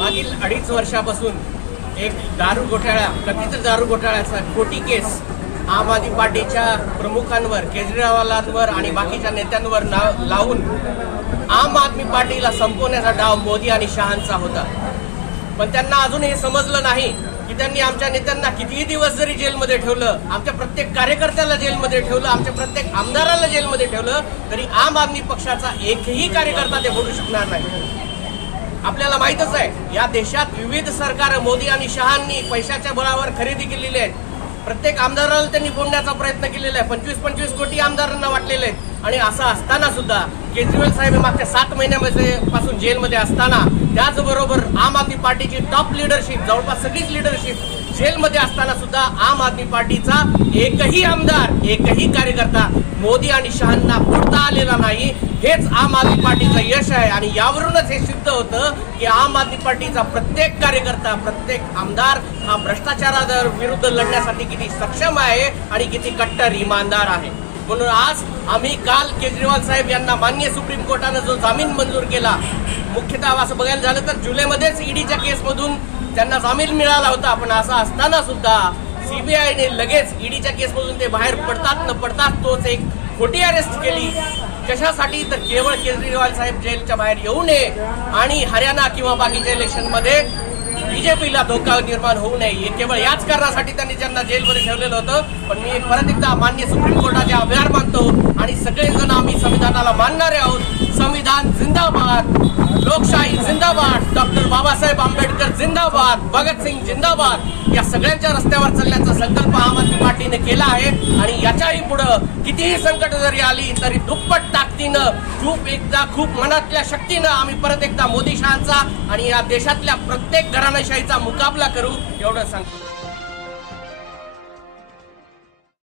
मागील 2.5 वर्षापासून एक दारू घोटाळा, कथित दारू घोटाळ्याचा खोटी केस आम आदमी पार्टीच्या प्रमुखांवर, केजरीवालांवर आणि बाकीच्या नेत्यांवर लावून आम आदमी पार्टीला संपवण्याचा डाव मोदी आणि शहांचा होता. पण त्यांना अजून हे समजलं नाही की त्यांनी आमच्या नेत्यांना कितीही दिवस जरी जेलमध्ये ठेवलं, आमच्या प्रत्येक कार्यकर्त्याला जेलमध्ये ठेवलं, आमच्या प्रत्येक आमदाराला जेलमध्ये ठेवलं, तरी आम आदमी पक्षाचा एकही कार्यकर्ता ते बोलू शकणार नाही. आपल्याला माहितच आहे, या देशात विविध सरकार मोदी आणि शहांनी पैशाच्या बळावर खरेदी केलेली आहे. प्रत्येक आमदाराला त्यांनी फोडण्याचा प्रयत्न केलेला आहे. 25-25 कोटी आमदारांना वाटलेले आहेत. आणि असं असताना सुद्धा केजरीवाल साहेब मागच्या 7 महिन्यामध्ये पासून जेलमध्ये असताना, त्याचबरोबर आम आदमी पार्टीची टॉप लिडरशिप, जवळपास सगळीच लिडरशिप जेलमध्ये असताना सुद्धा आम आदमी पार्टीचा एकही आमदार, एकही कार्यकर्ता मोदी आणि शहांना फोडता आलेला नाही. हेच आम आदमी पार्टीचं यश आहे. आणि यावरूनच हे सिद्ध होतं की आम आदमी पार्टीचा प्रत्येक कार्यकर्ता, प्रत्येक आमदार हा भ्रष्टाचाराविरुद्ध लढण्यासाठी किती सक्षम आहे आणि किती कट्टर इमानदार आहे. म्हणून आज आम्ही काल केजरीवाल साहेब यांना माननीय सुप्रीम कोर्टानं जो जामीन मंजूर केला, मुख्यतः असं बघायला झालं तर जुलैमध्येच ईडीच्या केसमधून त्यांना जामीन मिळाला होता. पण असं असताना सुद्धा सीबीआयने लगेच ईडीच्या केसमधून ते बाहेर पडतात न पडतात तोच एक खोटी अरेस्ट केली. कशासाठी? तर केवळ केजरीवाल साहेब जेलच्या बाहेर येऊ नये आणि हरियाणा किंवा बाकीच्या इलेक्शनमध्ये बीजेपीला धोका निर्माण होऊ नये, केवळ याच कारणासाठी त्यांनी त्यांना जेलमध्ये ठेवलेलं होतं. पण मी परत एकदा माननीय सुप्रीम कोर्टाचे आभार मानतो आणि सगळेजण आम्ही संविधानाला मानणारे आहोत. संविधान जिंदाबाद, लोकशाही जिंदाबाद, डॉक्टर बाबासाहेब आंबेडकर जिंदाबाद, भगतसिंग जिंदाबाद. या सगळ्यांच्या रस्त्यावर चालण्याचा संकल्प आम आदमी पार्टीने केला आहे. आणि याच्याही पुढं कितीही संकट जरी आली तरी दुप्पट ताकदीनं, खूप मनातल्या शक्तीनं आम्ही परत एकदा मोदी शहांचा आणि या देशातल्या प्रत्येक घराणेशाहीचा मुकाबला करू, एवढं सांगतो.